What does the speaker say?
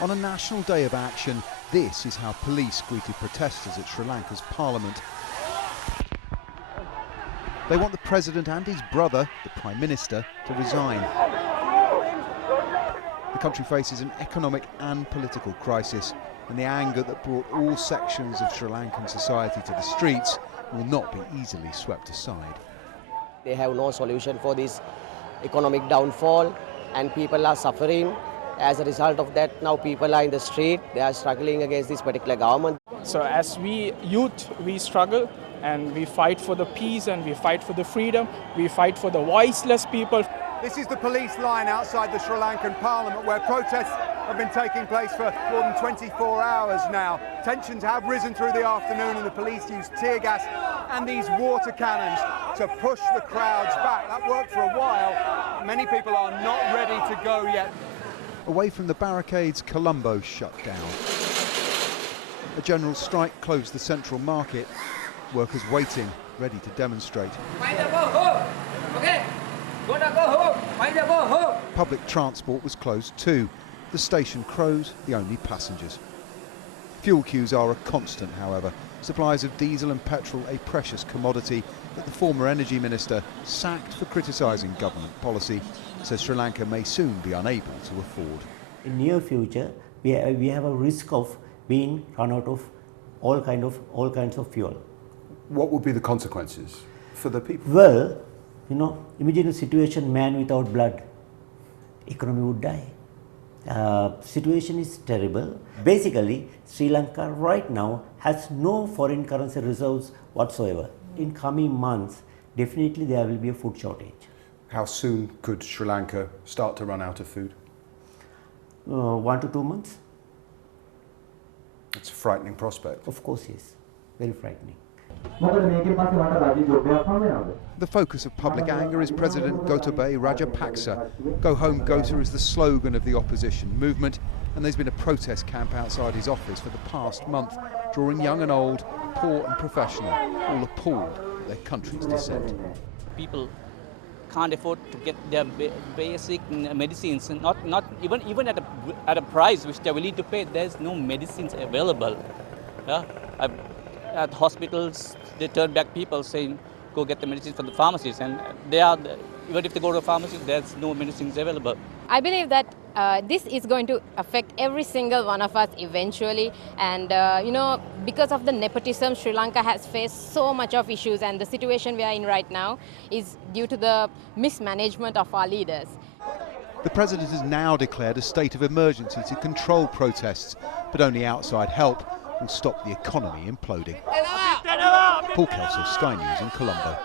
On a national day of action, this is how police greeted protesters at Sri Lanka's parliament. They want the president and his brother, the Prime Minister, to resign. The country faces an economic and political crisis, and the anger that brought all sections of Sri Lankan society to the streets will not be easily swept aside. They have no solution for this economic downfall, and people are suffering. As a result of that, now people are in the street. They are struggling against this particular government. So as we youth, we struggle and we fight for the peace and we fight for the freedom. We fight for the voiceless people. This is the police line outside the Sri Lankan parliament, where protests have been taking place for more than 24 hours now. Tensions have risen through the afternoon and the police used tear gas and these water cannons to push the crowds back. That worked for a while. Many people are not ready to go yet. Away from the barricades, Colombo shut down. A general strike closed the central market. Workers waiting, ready to demonstrate. Public transport was closed too. The station crows, the only passengers. Fuel queues are a constant, however. Supplies of diesel and petrol, a precious commodity that the former energy minister, sacked for criticising government policy, says Sri Lanka may soon be unable to afford. In near future, we have a risk of being run out of all kinds of fuel. What would be the consequences for the people? Well, imagine a situation, man without blood, economy would die. Situation is terrible. Basically, Sri Lanka right now has no foreign currency reserves whatsoever. In coming months, definitely there will be a food shortage. How soon could Sri Lanka start to run out of food? 1 to 2 months. It's a frightening prospect. Of course, yes. Very frightening. The focus of public anger is President Gotabaya Rajapaksa. Go home Gota is the slogan of the opposition movement, and there's been a protest camp outside his office for the past month, drawing young and old, poor and professional, all appalled at their country's descent. People can't afford to get their basic medicines, not even at a price which they're willing to pay. There's no medicines available. At hospitals, they turn back people saying, go get the medicines from the pharmacies, and even if they go to a pharmacy, there's no medicines available. I believe that this is going to affect every single one of us eventually, and because of the nepotism, Sri Lanka has faced so much of issues, and the situation we are in right now is due to the mismanagement of our leaders. The president has now declared a state of emergency to control protests, but only outside help will stop the economy imploding. Paul Kelso, Sky News in Colombo.